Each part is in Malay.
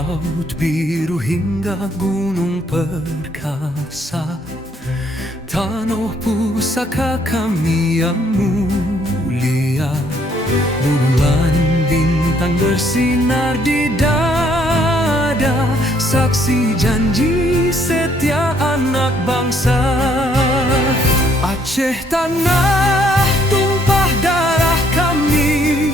laut biru hingga gunung perkasa, tanah pusaka kami yang mulia. Bulan bintang bersinar di dada, saksi janji setia anak bangsa. Aceh tanah tumpah darah kami,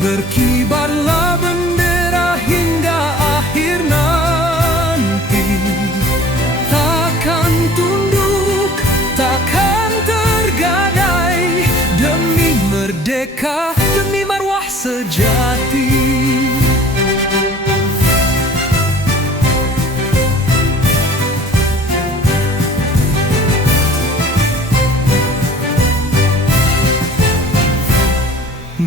berkibarlah bendera hingga akhir nanti. Takkan tunduk, takkan tergadai, demi merdeka, demi marwah sejati.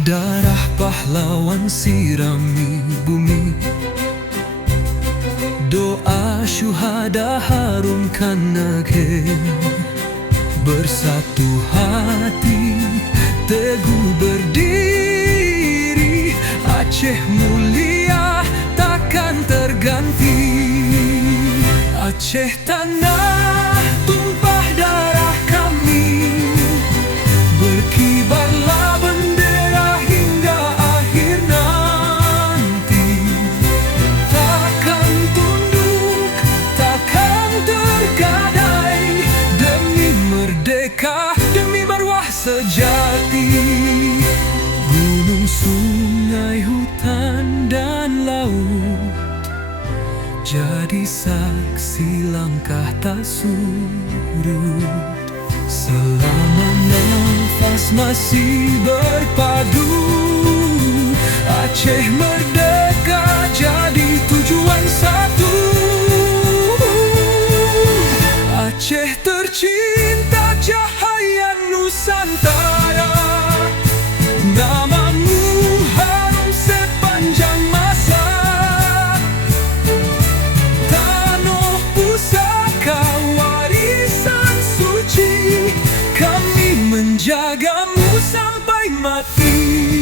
Darah pahlawan sirami bumi, doa syuhada harumkan negeri. Bersatu hati, teguh berdiri, Aceh mulia takkan terganti. Aceh tanah tumpah darah kami, berkibarlah bendera hingga akhir nanti. Takkan tunduk, takkan tergadai, demi merdeka, demi marwah sejati. Gunung, sungai, hutan, dan laut jadi saksi langkah tak surut. Selama nafas masih berpadu, Aceh merdeka jadi tujuan satu. Aceh tercinta, cahaya Nusantara, namamu harum sepanjang masa. Tanah pusaka warisan suci, kami menjagamu sampai mati.